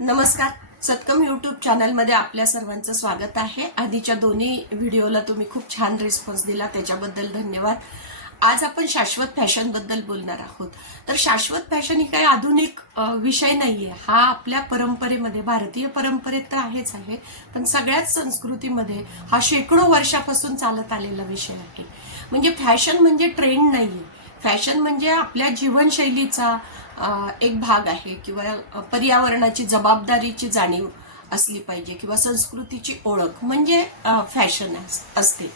नमस्कार. सत्कम यूट्यूब चॅनलमध्ये आपल्या सर्वांचं स्वागत आहे. आधीच्या दोन्ही व्हिडिओला तुम्ही खूप छान रिस्पॉन्स दिला त्याच्याबद्दल धन्यवाद. आज आपण शाश्वत फॅशनबद्दल बोलणार आहोत. तर शाश्वत फॅशन ही काही आधुनिक विषय विषय नाहीये. हा आपल्या परंपरेमध्ये भारतीय परंपरेत तर आहेच आहे पण सगळ्याच संस्कृतीमध्ये हा शेकडो वर्षापासून चालत आलेला विषय आहे. म्हणजे फॅशन म्हणजे ट्रेंड नाहीये. फॅशन म्हणजे आपल्या जीवनशैलीचा एक भाग आहे किंवा पर्यावरणाची जबाबदारीची जाणीव असली पाहिजे किंवा संस्कृतीची ओळख म्हणजे फॅशन असते.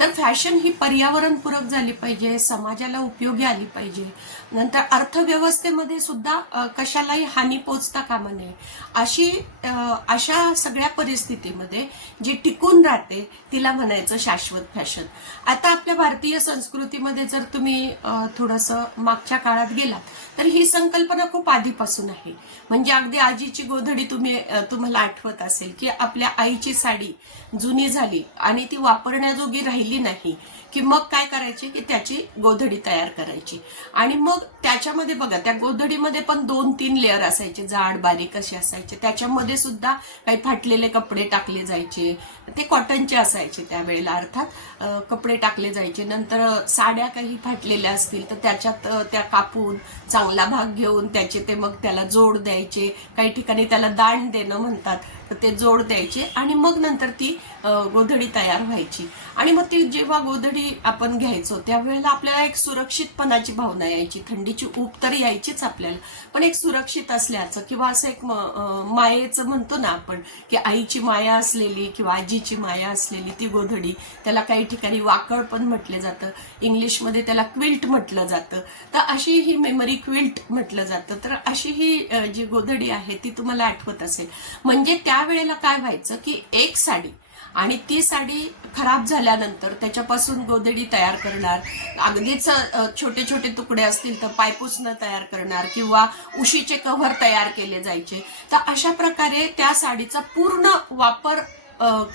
तर फॅशन ही पर्यावरणपूरक झाली पाहिजे समाजाला उपयोगी आली पाहिजे. नंतर अर्थव्यवस्थेमध्ये सुद्धा कशालाही हानी पोचता कामा नये. अशी अशा सगळ्या परिस्थितीमध्ये जी टिकून राहते तिला म्हणायचं शाश्वत फॅशन. आता आपल्या भारतीय संस्कृतीमध्ये जर तुम्ही थोडंसं मागच्या काळात गेलात तर ही संकल्पना खूप आधीपासून आहे. म्हणजे अगदी आजीची गोधडी तुम्ही तुम्हाला आठवत असेल की आपल्या आईची साडी जुनी झाली आणि ती वापरण्याजोगी राहिली नाही. की मग काय करायचे? की त्याची गोधडी तयार करायची. आणि मग त्याच्यामध्ये बघा त्या गोधडीमध्ये पण दोन तीन लेअर असायचे. जाड बारीक असे असायचे. त्याच्यामध्ये सुद्धा काही फाटलेले कपडे टाकले जायचे. ते कॉटनचे असायचे त्यावेळेला अर्थात कपडे टाकले जायचे. नंतर साड्या काही फाटलेल्या असतील तर त्याच्यात त्या कापून चांगला भाग घेऊन त्याचे ते मग त्याला जोड द्यायचे. काही ठिकाणी त्याला दाण देणं म्हणतात. तर ते जोड द्यायचे आणि मग नंतर ती गोधडी तयार व्हायची. आणि मग ती जेव्हा गोधडी आपण घ्यायचो त्यावेळेला आपल्याला एक सुरक्षितपणाची भावना यायची. थंडीची ऊब तर यायचीच आपल्याला. पण एक सुरक्षित असल्याचं किंवा असं एक मायेचं म्हणतो ना आपण की आईची माया असलेली किंवा आजीची माया असलेली ती गोधडी त्याला काही ठिकाणी वाकळ पण म्हटलं जातं. इंग्लिशमध्ये त्याला क्विल्ट म्हटलं जातं. तर अशी ही मेमरी क्विल्ट म्हटलं जातं. तर अशी ही जी गोधडी आहे ती तुम्हाला आठवत असेल. म्हणजे त्यावेळेला काय व्हायचं की एक साडी आणि ती साडी खराब झाल्यानंतर त्याच्यापासून गोधडी तयार करणार. अगदीच छोटे छोटे तुकडे असतील तर पायपुसणं तयार करणार किंवा उशीचे कव्हर तयार केले जायचे. तर अशा प्रकारे त्या साडीचा पूर्ण वापर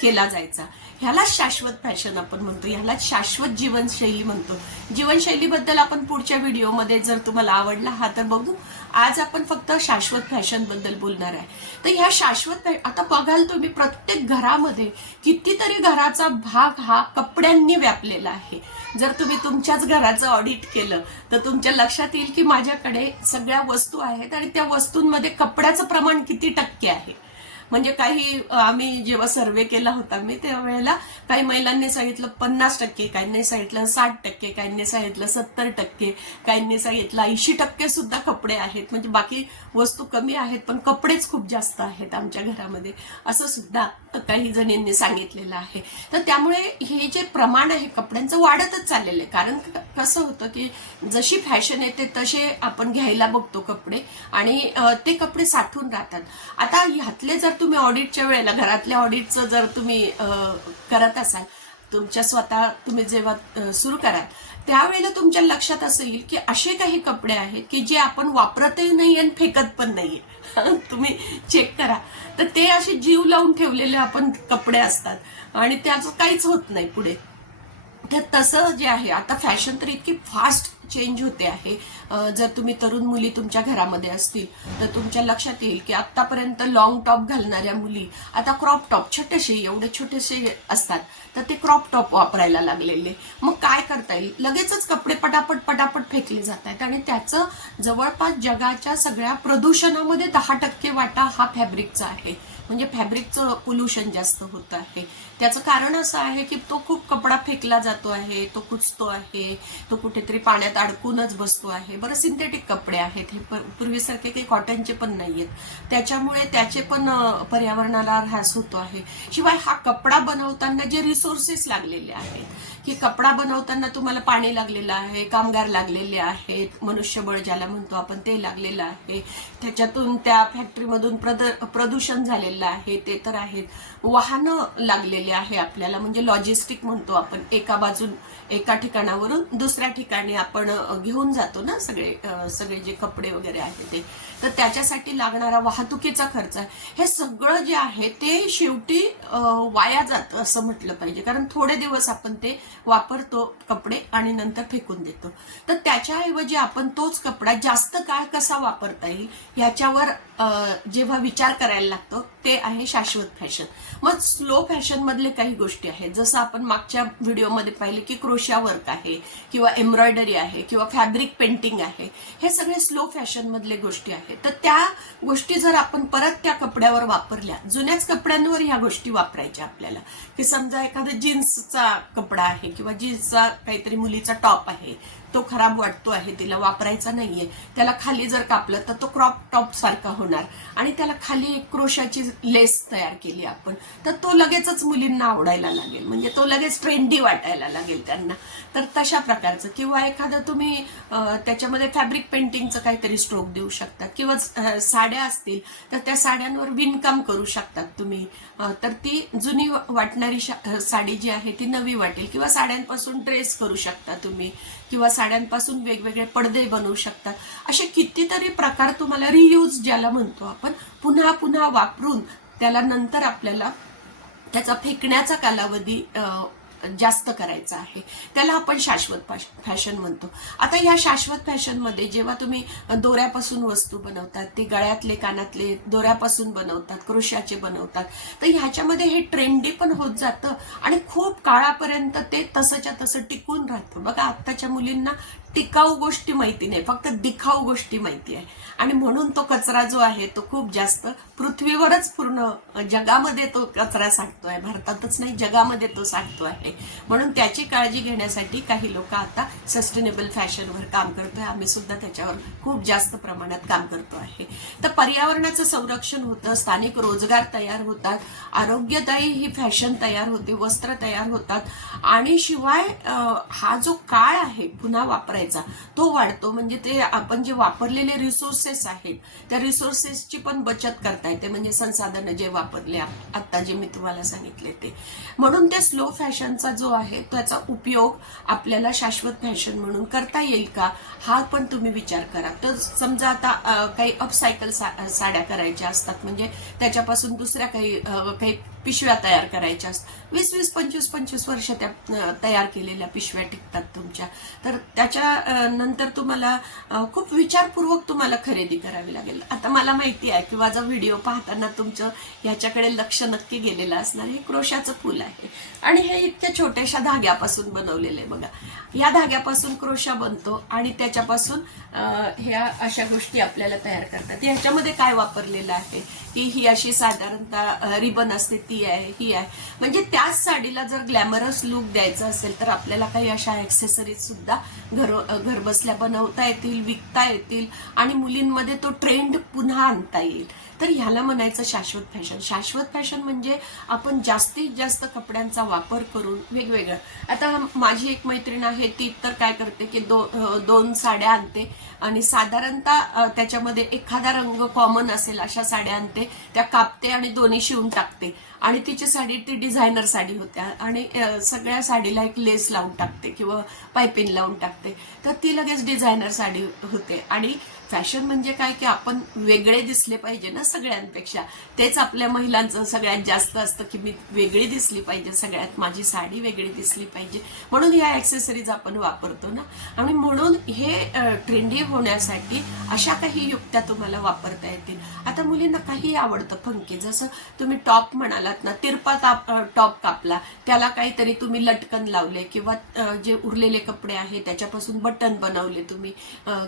केला जायचा. ह्यालाच शाश्वत फॅशन आपण म्हणतो ह्याला शाश्वत जीवनशैली म्हणतो. जीवनशैलीबद्दल आपण पुढच्या व्हिडिओमध्ये जर तुम्हाला आवडला हा तर बघू. आज आपण फक्त शाश्वत फॅशनबद्दल बोलणार आहे. तर ह्या शाश्वत आता बघाल तुम्ही प्रत्येक घरामध्ये कितीतरी घराचा भाग हा कपड्यांनी व्यापलेला आहे. जर तुम्ही तुमच्याच घराचं ऑडिट केलं तर तुमच्या लक्षात येईल की माझ्याकडे सगळ्या वस्तू आहेत आणि त्या वस्तूंमध्ये कपड्याचं प्रमाण किती टक्के आहे. म्हणजे काही आम्ही जेव्हा सर्वे केला होता मी त्यावेळेला काही महिलांनी सांगितलं पन्नास टक्के काहींनी सांगितलं साठ टक्के काहींनी सांगितलं सत्तर टक्के काहींनी सांगितलं ऐंशी टक्के सुद्धा कपडे आहेत. म्हणजे बाकी वस्तू कमी आहेत पण कपडेच खूप जास्त आहेत आमच्या घरामध्ये. असं सुद्धा काही जणींनी सांगितलेलं आहे. तर त्यामुळे हे जे प्रमाण आहे कपड्यांचं वाढतच चाललेलं आहे. कारण कसं होतं की जशी फॅशन येते तसे आपण घ्यायला बघतो कपडे आणि ते कपडे साठून राहतात. आता ह्यातले जर तुम्ही ऑडिटच्या वेळेला घरातल्या ऑडिटचं जर तुम्ही करत असाल तुमच्या स्वतः तुम्ही जेव्हा सुरू कराल त्यावेळेला तुमच्या लक्षात असं येईल की असे काही कपडे आहेत की जे आपण वापरतही नाही आणि फेकत पण नाहीये. तुम्ही चेक करा. तर ते असे जीव लावून ठेवलेले आपण कपडे असतात. आणि त्याचं काहीच होत नाही पुढे. तर तसं जे आहे आता फॅशन तर इतकी फास्ट चेंज होते आहे. जर तुम्ही तरुण मुली तुमच्या घरामध्ये असतील तर तुमच्या लक्षात येईल की आत्तापर्यंत लॉंग टॉप घालणाऱ्या मुली आता क्रॉप टॉप छोटेसे एवढे छोटेसे असतात तर ते क्रॉप टॉप वापरायला लागलेले. मग काय करता येईल? लगेचच कपडे पटापट पटापट फेकले जात आहेत आणि त्याचं जवळपास जगाच्या सगळ्या प्रदूषणामध्ये दहा टक्के वाटा हा फॅब्रिकचा आहे. म्हणजे फॅब्रिकचं पोल्युशन जास्त होत आहे. त्याचं कारण असं आहे की तो खूप कपडा फेकला जातो आहे तो कुचतो आहे तो कुठेतरी पाण्यात अडकूनच बसतो आहे. बरं सिंथेटिक कपडे आहेत. हे पूर्वीसारखे काही कॉटनचे पण नाहीयेत. त्याच्यामुळे त्याचे पण पर्यावरणाला ऱ्हास होतो आहे. शिवाय हा कपडा बनवताना जे रिसोर्सेस लागलेले आहेत की कपडा बनवताना तुम्हाला पाणी लागलेलं आहे कामगार लागलेले आहेत मनुष्यबळ ज्याला म्हणतो आपण ते लागलेलं आहे. त्याच्यातून त्या फॅक्टरीमधून प्रद- प्रदूषण झालेलं आहे ते तर आहेत. वाहनं लागलेले आहे आपल्याला म्हणजे लॉजिस्टिक म्हणतो आपण. एका बाजून एका ठिकाणावरून दुसऱ्या ठिकाणी आपण घेऊन जातो ना सगळे सगळे जे कपडे वगैरे आहेत ते. तर त्याच्यासाठी लागणारा वाहतुकीचा खर्च आहे. हे सगळं जे आहे ते शेवटी वाया जातं असं म्हटलं पाहिजे. कारण थोडे दिवस आपण ते वापरतो कपडे आणि नंतर फेकून देतो. तर त्याच्याऐवजी आपण तोच कपडा जास्त काळ कसा वापरता येईल याच्यावर जेव्हा विचार करायला लागतो ते आहे शाश्वत फॅशन. मग स्लो फॅशन मधले काही गोष्टी आहेत. जसं आपण मागच्या व्हिडिओमध्ये पाहिले की क्रोशिया वर्क आहे किंवा एम्ब्रॉयडरी आहे किंवा फॅब्रिक पेंटिंग आहे. हे सगळे स्लो फॅशन मधले गोष्टी आहेत. तर त्या गोष्टी जर आपण परत त्या कपड्यावर वापरल्या जुन्याच कपड्यांवर ह्या गोष्टी वापरायच्या आपल्याला. की समजा एखादा जीन्सचा कपडा आहे किंवा जीन्सचा काहीतरी मुलीचा टॉप आहे. तो खराब वाटतो आहे तिला वापरायचा नाहीये. त्याला खाली जर कापलं तर तो क्रॉप टॉप सारखा होणार. आणि त्याला खाली एक क्रोशाची लेस तयार केली आपण. तर तो लगेचच मुलींना आवडायला लागेल. म्हणजे तो लगेच ट्रेंडी वाटायला लागेल त्यांना. तर तशा प्रकारचं. किंवा एखादं तुम्ही त्याच्यामध्ये फॅब्रिक पेंटिंगचं काहीतरी स्ट्रोक देऊ शकता. किंवा साड्या असतील तर त्या साड्यांवर विणकाम करू शकतात तुम्ही. तर ती जुनी वाटणारी साडी जी आहे ती नवी वाटेल. किंवा साड्यांपासून ड्रेस करू शकता तुम्ही. किंवा साड्यांपासून वेगवेगळे पडदे बनवू शकतात असे कितीतरी प्रकार तुम्हाला रियूज ज्याला म्हणतो आपण पुन्हा पुन्हा वापरून त्याला नंतर आपल्याला त्याचा फेकण्याचा कालावधी जास्त करायचा आहे. त्याला आपण शाश्वत फॅशन म्हणतो. आता या शाश्वत फॅशनमध्ये जेव्हा तुम्ही दोऱ्यापासून वस्तू बनवतात ते गळ्यातले कानातले दोऱ्यापासून बनवतात क्रोशाचे बनवतात तर ह्याच्यामध्ये हे ट्रेंडी पण होत जातं आणि खूप काळापर्यंत ते तसंच्या तसं टिकून राहतं. बघा आत्ताच्या मुलींना टिकाऊ गोष्टी माहिती नाही फक्त दिखाऊ गोष्टी माहिती आहे. आणि म्हणून तो कचरा जो आहे तो खूप जास्त पृथ्वीवरच पूर्ण जगामध्ये तो कचरा साठतोय भारतातच नाही जगामध्ये तो साठतो आहे. म्हणून त्याची काळजी घेण्यासाठी काही लोक आता सस्टेनेबल फॅशनवर काम करतोय. आम्ही सुद्धा त्याच्यावर खूप जास्त प्रमाणात काम करतो आहे. तर पर्यावरणाचं संरक्षण होतं स्थानिक रोजगार तयार होतात आरोग्यदायी ही फॅशन तयार होते वस्त्र तयार होतात. आणि शिवाय हा जो काळ आहे पुन्हा वापरायचा तो वाढतो म्हणजे ते आपण जे वापरलेले रिसोर्सेस आहेत त्या रिसोर्सेसची पण बचत करता येते. म्हणजे संसाधनं जे वापरले आत्ता आता जे मी तुम्हाला सांगितले ते. म्हणून त्या स्लो फॅशनचा जो आहे त्याचा उपयोग आपल्याला शाश्वत फॅशन म्हणून करता येईल का हा पण तुम्ही विचार करा. तर समजा आता काही अपसायकल साड्या करायच्या असतात. म्हणजे त्याच्यापासून दुसऱ्या काही काही पिशव्या तयार करायच्या असतात. वीस वीस पंचवीस पंचवीस वर्ष त्या तयार केलेल्या पिशव्या टिकतात तुमच्या. तर त्याच्या नंतर तुम्हाला खूप विचारपूर्वक तुम्हाला खरेदी करावी लागेल. आता मला माहिती आहे की माझा व्हिडिओ पाहताना तुमचं ह्याच्याकडे लक्ष नक्की गेलेलं असणार. हे क्रोशाचं फूल आहे. आणि हे इतक्या छोट्याशा धाग्यापासून बनवलेलं आहे बघा. या धाग्यापासून क्रोशा बनतो आणि त्याच्यापासून ह्या अशा गोष्टी आपल्याला तयार करतात. ह्याच्यामध्ये काय वापरलेलं आहे? की ही अशी साधारणतः रिबन असते ती आहे ही आहे. म्हणजे त्याच साडीला जर ग्लॅमरस लुक द्यायचा असेल तर आपल्याला काही अशा ऍक्सेसरीज सुद्धा घर घरबसल्या बनवता येतील विकता येतील आणि मुलींमध्ये तो ट्रेंड पुन्हा आणता येईल. तर ह्याला म्हणायचं शाश्वत फॅशन. शाश्वत फॅशन म्हणजे आपण जास्तीत जास्त कपड्यांचा वापर करून वेगवेगळं. आता माझी एक मैत्रीण आहे ती तर काय करते की दो दोन साड्या आणते आणि साधारणतः त्याच्यामध्ये एखादा रंग कॉमन असेल अशा साड्या आणते त्या कापते आणि दोन्ही शिवून टाकते. आणि तिची साडी ती डिझायनर साडी होत्या आणि सगळ्या साडीला एक लेस लावून टाकते किंवा पायपिंग लावून टाकते. तर ती लगेच डिझायनर साडी होते. आणि फॅशन म्हणजे काय की आपण वेगळे दिसले पाहिजे ना सगळ्यांपेक्षा. तेच आपल्या महिलांचं सगळ्यात जास्त असतं की मी वेगळी दिसली पाहिजे सगळ्यात माझी साडी वेगळी दिसली पाहिजे. म्हणून या ऍक्सेसरीज आपण वापरतो ना. आणि म्हणून हे ट्रेंडी होण्यासाठी अशा काही युक्त्या तुम्हाला वापरता येतील. आता मुलींना काही आवडतं फंकी. जसं तुम्ही टॉप म्हणालात ना तिरपा ताप टॉप कापला. त्याला काहीतरी तुम्ही लटकन लावले किंवा जे उरलेले कपडे आहे त्याच्यापासून बटन बनवले तुम्ही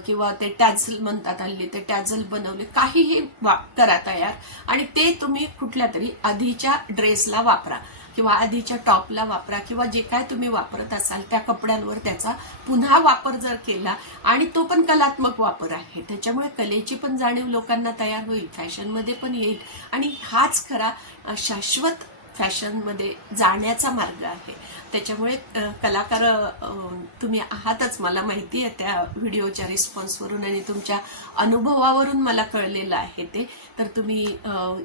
किंवा ते टॅझल म्हणतात हल्ली ते टॅझल बनवले. काहीही वा- करा तयार आणि ते तुम्ही कुठल्या तरी आधीच्या ड्रेसला वापरा किंवा आधीच्या टॉपला वापरा किंवा जे काय तुम्ही वापरत असाल त्या कपड्यांवर त्याचा पुन्हा वापर जर केला आणि तो पण कलात्मक वापर आहे. त्याच्यामुळे कलेची पण जाणीव लोकांना तयार होईल फॅशनमध्ये पण येईल आणि हाच खरा शाश्वत फॅशनमध्ये जाण्याचा मार्ग आहे. त्याच्यामुळे कलाकार तुम्ही आहातच मला माहिती आहे त्या व्हिडिओच्या रिस्पॉन्सवरून आणि तुमच्या अनुभवावरून मला कळलेलं आहे ते. तर तुम्ही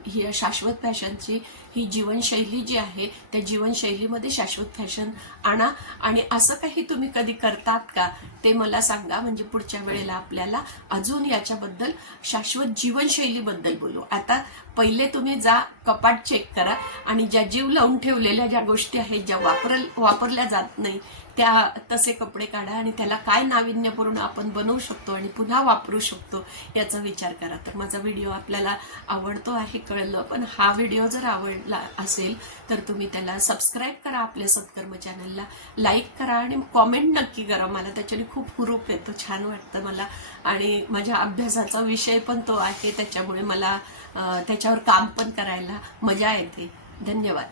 ही शाश्वत फॅशनची ही जीवनशैली जी आहे त्या जीवनशैलीमध्ये शाश्वत फॅशन आणा. आणि असं काही तुम्ही कधी करतात का? ते मला सांगा. म्हणजे पुढच्या वेळेला आपल्याला अजून याच्याबद्दल शाश्वत जीवनशैलीबद्दल बोलू. आता पहिले तुम्ही जा कपाट चेक करा. आणि ज्या जीव लावून ठेवलेल्या ज्या गोष्टी आहेत ज्या वापरल वापरल्या जात नाही. त्या तसे कपडे काढा आणि त्याला काय नाविन्यपूर्ण आपण बनवू शकतो आणि पुन्हा वापरू शकतो याचा विचार करा. तर माझा व्हिडिओ आपल्याला आवडतो आहे कळलं. पण हा व्हिडिओ जर आवडला असेल तर तुम्ही त्याला सबस्क्राईब करा आपल्या सत्कर्म चॅनलला लाईक करा आणि कॉमेंट नक्की करा. मला त्याच्याने खूप हुरूप येतो छान वाटतं मला. आणि माझ्या अभ्यासाचा विषय पण तो आहे त्याच्यामुळे मला त्याच्यावर काम पण करायला मजा येते. धन्यवाद.